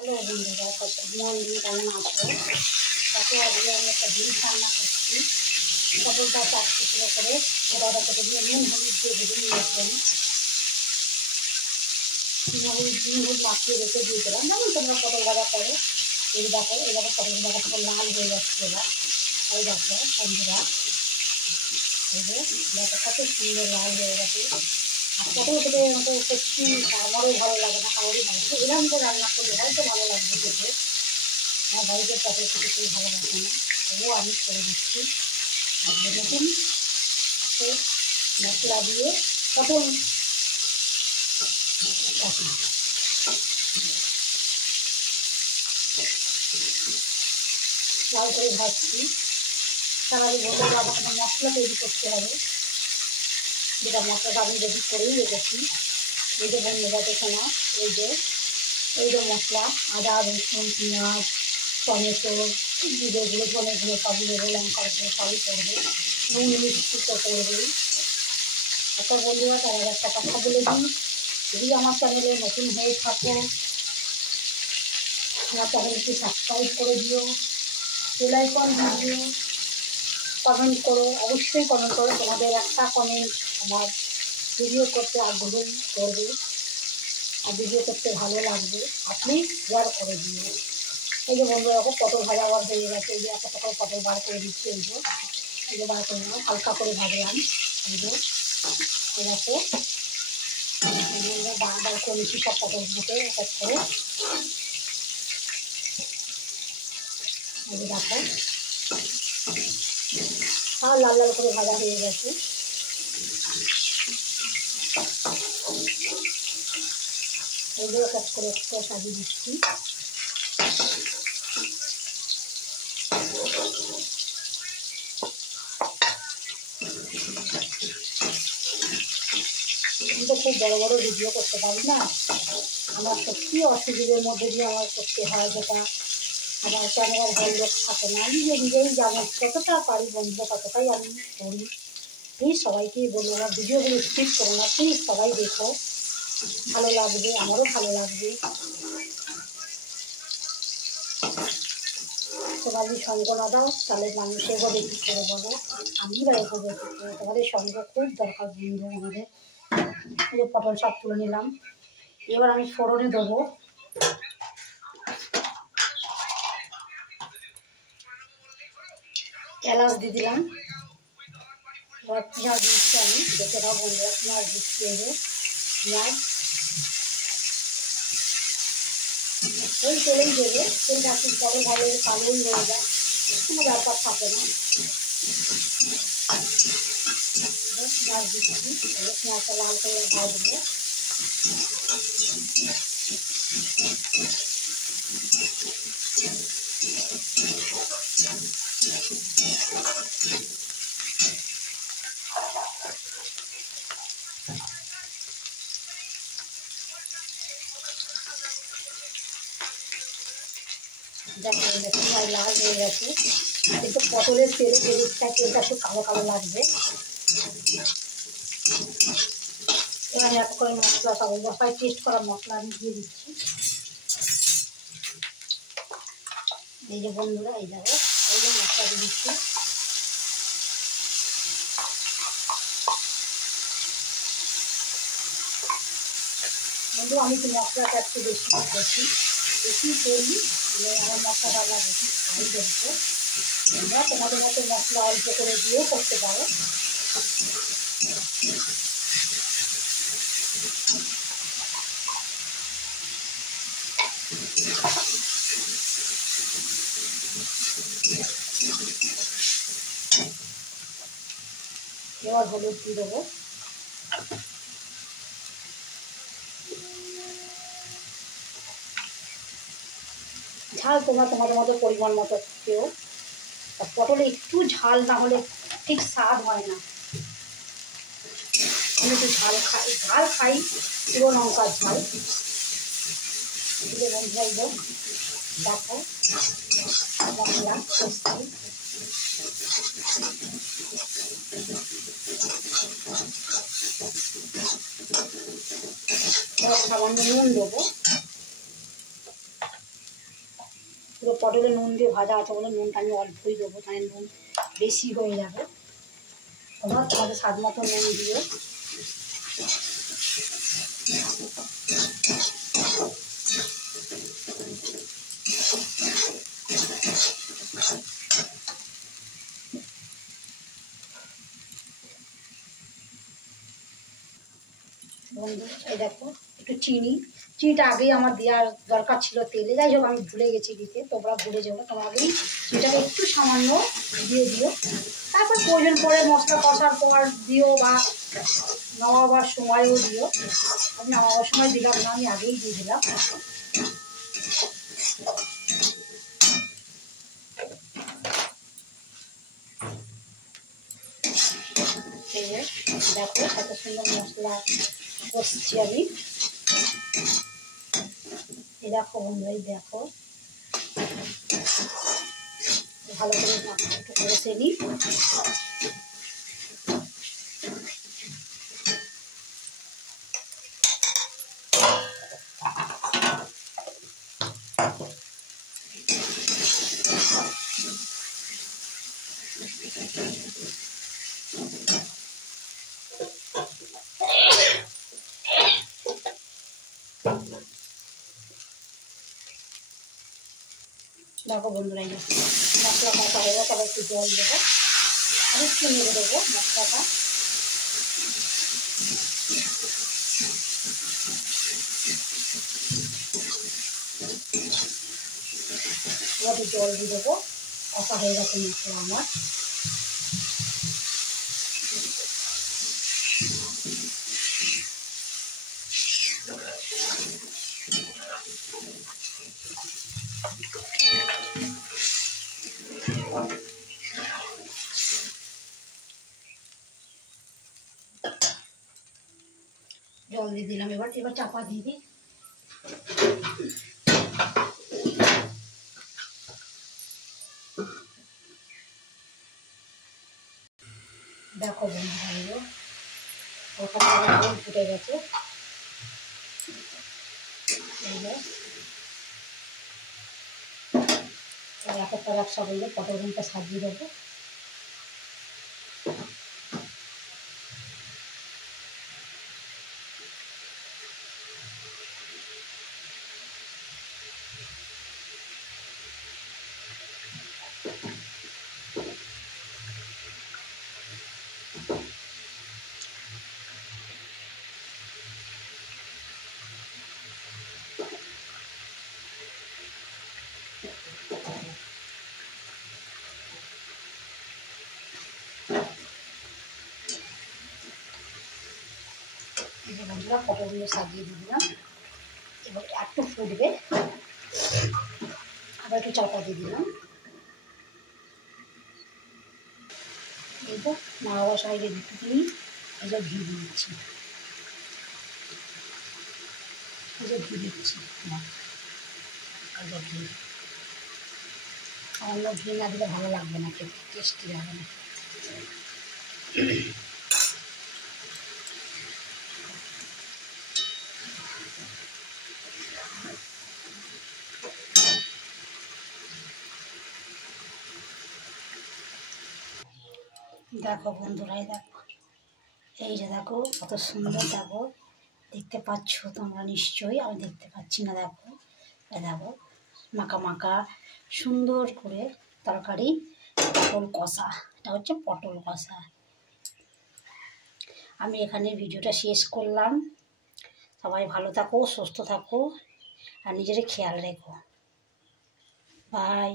Hello বন্ধুরা, মন্দির কেমন আছো? দেখো আজকে আমি একটা জিনিস রান্না করছি। পটলটা 4 টুকরো করে ওটা কেটে দিয়ে নুন হলুদ দিয়ে ভেজে নিয়েছিলাম। নুন হলুদ মাখিয়ে রেখে দিয়ে দিলাম, যেমন তোমরা পটল ভাজা করো। এই দেখো এইভাবে পটল ভাজাটা লাল হয়ে যাচ্ছে। এবার এই দেখো বন্ধুরা, এই যে দেখো কত সুন্দর লাল হয়ে গেছে। আর পটল খেতে মতো সত্যি আমারও ভালো লাগে না, কারোরই ভালো লাগে। এরকম করে রান্না করলে হয়তো ভালো লাগবে খেতে। আমার বাড়িতে পটল খেতে খুবই ভালোবাসে না, তবুও আমি করে দিচ্ছি। আর নতুন মশলা দিয়ে পটল লাল করে ভাজছি। তার আগে বলতে আমার একটা মশলা তৈরি করতে হবে, যেটা মশলাটা আমি রেডি করেই রেখেছি। এই যে বন্ধুরা দেখে না, এই যে মশলা আদা রসুন পেঁয়াজ টমেটো জিরেগুলো ধনেগুলো সবই দেবো, লঙ্কার গুঁড়ো সবই করবে, নুন মিষ্টি তো করবেই। একটা বন্ধুরা তার একটা কথা বলে দিই, যদি আমার চ্যানেলে নতুন হয়ে থাকো, আমার চ্যানেলটি সাবস্ক্রাইব করে দিও, বেল আইকন দিও, কমেন্ট করো, অবশ্যই কমেন্ট করো। তোমাদের একটা কমেন্ট আমার ভিডিও করতে আগ্রহ করবে আর ভিডিও করতে ভালো লাগবে। আপনি শেয়ার করে দিও। এই যে বন্ধুরা দেখো পটল ভাজা আবার হয়ে গেছে। এই যে একটা করে পটল বার করে দিচ্ছি। এই যে বার করে নিলাম, হালকা করে ভাজলাম। এই যে দেখো বার করে নিচ্ছি সব পটলগুলোকে এক এক করে। এই যে দেখো আর লাল লাল করে ভাজা হয়ে গেছে। এইগুলো এক করে একটু সাজিয়ে দিচ্ছি। আমি তো খুব বড় বড় ভিডিও করতে পারি না, আমার সত্যি অসুবিধার মধ্যে দিয়ে আমার করতে হয়, যেটা আমার ক্যামেরার বন্ধ থাকে না। আমি নিজেই জানি যতটা পারি বন্ধুরা ততটাই আমি করি। প্লিজ সবাইকেই বলবো আমার ভিডিওগুলো স্কিপ করো না, প্লিজ সবাই দেখো, ভালো লাগবে, আমারও ভালো লাগবে। তোমরা যদি সঙ্গ না দাও তাহলে মানুষ এগোবে কী করে বলো, আমি বা এগোবে কী করে? তোমাদের সঙ্গ খুব দরকার বন্ধু আমাদের। এই যে পটল সব তুলে নিলাম, এবার আমি ফোড়নে দেবো এলাচ দিয়ে দিলাম। এবার পেঁয়াজ দিচ্ছি, আমি দেখে দাও বন্ধুরা, পেঁয়াজ দিচ্ছি। এই যে পেঁয়াজ ওই তেলেই দেবে, তেলটা একটু পরে ভালো কালোই হয়ে যায়, কোনো ব্যাপার থাকে না। পেঁয়াজ দিচ্ছি, পেঁয়াজটা লাল করে ভাজবো। দেখো পেঁয়াজ লাল হয়ে গেছে, কিন্তু পটলের তেলে তেলটা একটু কালো কালো লাগবে। এবারে এত করে মশলা সব হয় টেস্ট করা মশলা আমি দিয়ে দিচ্ছি। এই যে বন্ধুরা এই দেখো এই যে মশলা দিয়ে দিচ্ছি। বন্ধু আমি তো মশলাটা একটু বেশি করি, আমার মশলাটা আমরা বেশি খাই করতে। তোমরা তোমাদের মতো মশলা অল্প করে দিয়েও করতে পারো। এবার হলুদ দিয়ে দেবো। ঝাল তোমরা তোমাদের মতো পরিমাণ মতো কেউ, পটলে একটু ঝাল না হলে ঠিক স্বাদ হয় না। আমি একটু ঝাল খাই পুরো লঙ্কার ঝাল। বন্ধুরা এই দেখো মশলা কষছি। সামান্য নুন দেবো। পুরো পটলে নুন দিয়ে ভাজা আছে বলে নুনটা আমি অল্পই দেবো, তাই নুন বেশি হয়ে যাবে। তোমরা তোমাদের স্বাদ মতো নুন দিও। বন্ধু এই দেখো একটু চিনিটা আগেই আমার দেওয়ার দরকার ছিল তেলে, যাই হোক আমি ভুলে গেছি দিতে, তোমরা ভুলে যাবো, তোমরা আগেই চিনিটাকে একটু সামান্য দিয়ে দিও। তারপর প্রয়োজন পরে মশলা কষার পর দিও বা নামাবার সময়ও দিও। আমি নামাবার সময় দিলাম না, আমি আগেই দিয়ে দিলাম। দেখো কত সুন্দর মশলা কষছি আমি। এই দেখো বন্ধু, এই দেখো ভালো করে একটু কষে নিই। দেখো বন্ধুরা, এই মশলা কষা হয়ে গেছে, আবার একটু জল দেবো, আর একটু নেড়ে দেবো মশলাটা। একটু জল দিয়ে দেবো, কষা হয়ে গেছে মশলা আমার। জল দিয়ে দিলাম, এবার চাপা দিয়ে দিই। দেখো বন্ধুরা, জল ফুটে গেছে। এক একটা ব্যবসা করলে পটলটা সাজিয়ে দেবো। বন্ধুরা পটলগুলো সাজিয়ে দিলাম, এবার একটু ফুটবে, আবার একটু চাপা দিয়ে দিলাম। এইটা নাড়াবার সাইডে দিই, এটা ঘি দিচ্ছি, ঘি দিচ্ছি না, ঘি অন্য ঘি না দিলে ভালো লাগবে না, খেতে টেস্টি হবে না। দেখো বন্ধুরা, দেখো এই যে দেখো কত সুন্দর, দেখো দেখতে পাচ্ছ তোমরা নিশ্চয়ই, আমি দেখতে পাচ্ছি না। দেখো দেখো মাখা মাখা সুন্দর করে তরকারি, পটল কষা, এটা হচ্ছে পটল কষা। আমি এখানে ভিডিওটা শেষ করলাম। সবাই ভালো থাকো, সুস্থ থাকো, আর নিজের খেয়াল রেখো। বাই।